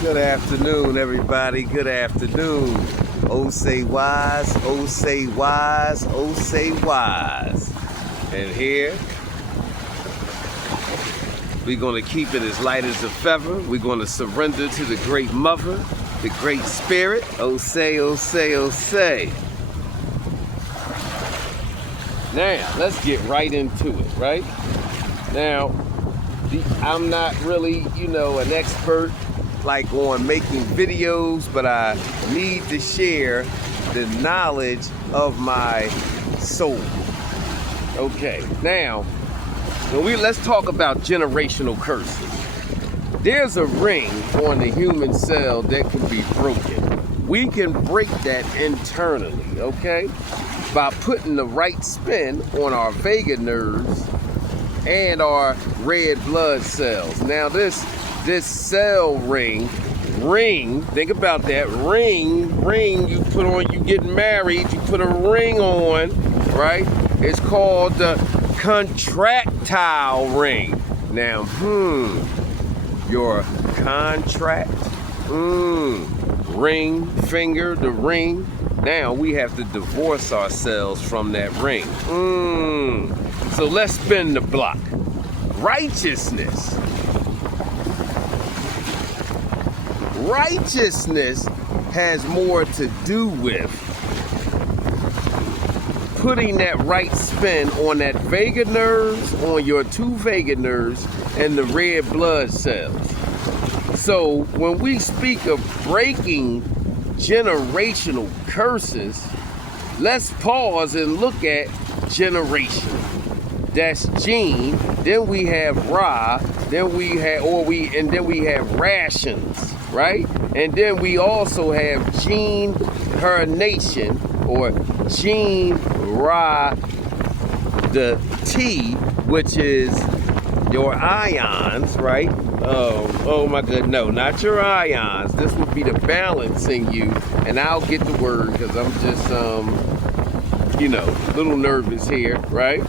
Good afternoon, everybody. Good afternoon. Oh, say wise, oh, say wise, oh, say wise. And here, we're going to keep it as light as a feather. We're going to surrender to the great mother, the great spirit. Oh, say, oh, say, oh, say. Now, let's get right into it, right? Now, I'm not really, an expert like on making videos, but I need to share the knowledge of my soul. Okay, now, let's talk about generational curses. There's a ring on the human cell that can be broken. We can break that internally, okay? By putting the right spin on our vagus nerves and our red blood cells. Now this cell ring, think about that, ring you put on, you get married, you put a ring on, right? It's called the contractile ring. Now, your contract, ring, finger, the ring. Now we have to divorce ourselves from that ring. So let's spin the block. Righteousness has more to do with putting that right spin on that vagus nerves, on your two vagus nerves and the red blood cells. So when we speak of breaking generational curses, let's pause and look at generation. That's gene, then we have Ra, then we have rations, right? And then we also have gene hernation, or gene Ra, the T, which is your ions, right? Oh my God, no, not your ions. This would be the balancing you, and I'll get the word because I'm just, a little nervous here, right?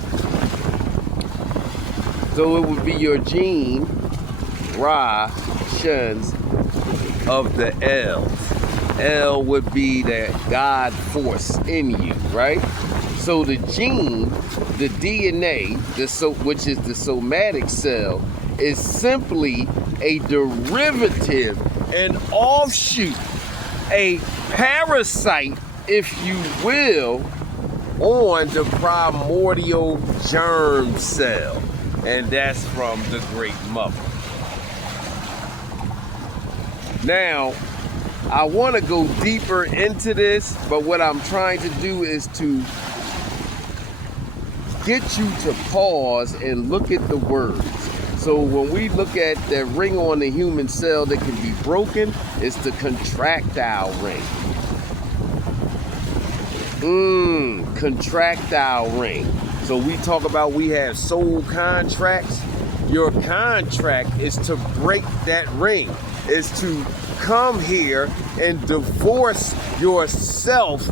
So it would be your gene rations of the L's. L would be that God force in you, right? So the gene, the DNA, which is the somatic cell, is simply a derivative, an offshoot, a parasite, if you will, on the primordial germ cell. And that's from the great mother. Now, I want to go deeper into this, but what I'm trying to do is to get you to pause and look at the words. So when we look at the ring on the human cell that can be broken, it's the contractile ring. Contractile ring. So we talk about we have soul contracts. Your contract is to break that ring, is to come here and divorce yourself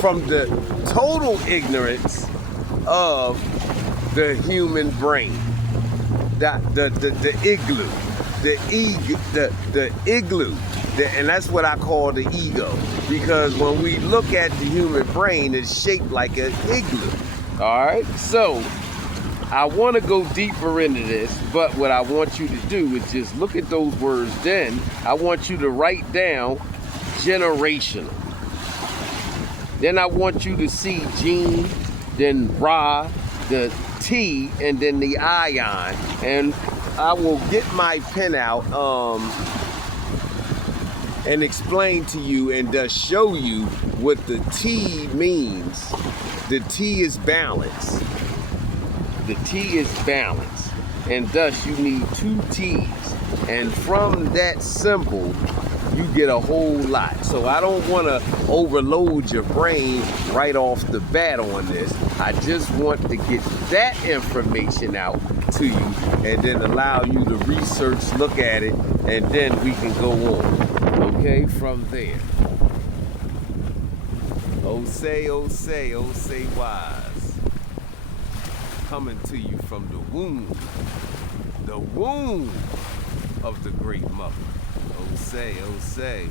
from the total ignorance of the human brain. The igloo. And that's what I call the ego, because when we look at the human brain, it's shaped like an igloo. All right, so I want to go deeper into this, but what I want you to do is just look at those words. Then I want you to write down generational. Then I want you to see gene, then Ra, the T, and then the ion. And I will get my pen out and explain to you and thus show you what the T means. The T is balance. The T is balance. And thus you need two T's. And from that symbol, you get a whole lot. So I don't want to overload your brain right off the bat on this. I just want to get that information out to you and then allow you to research, look at it, and then we can go on. Okay, from there. Oh say, oh say, oh say wise. Coming to you from the womb. The womb of the Great Mother. Oh say, oh say.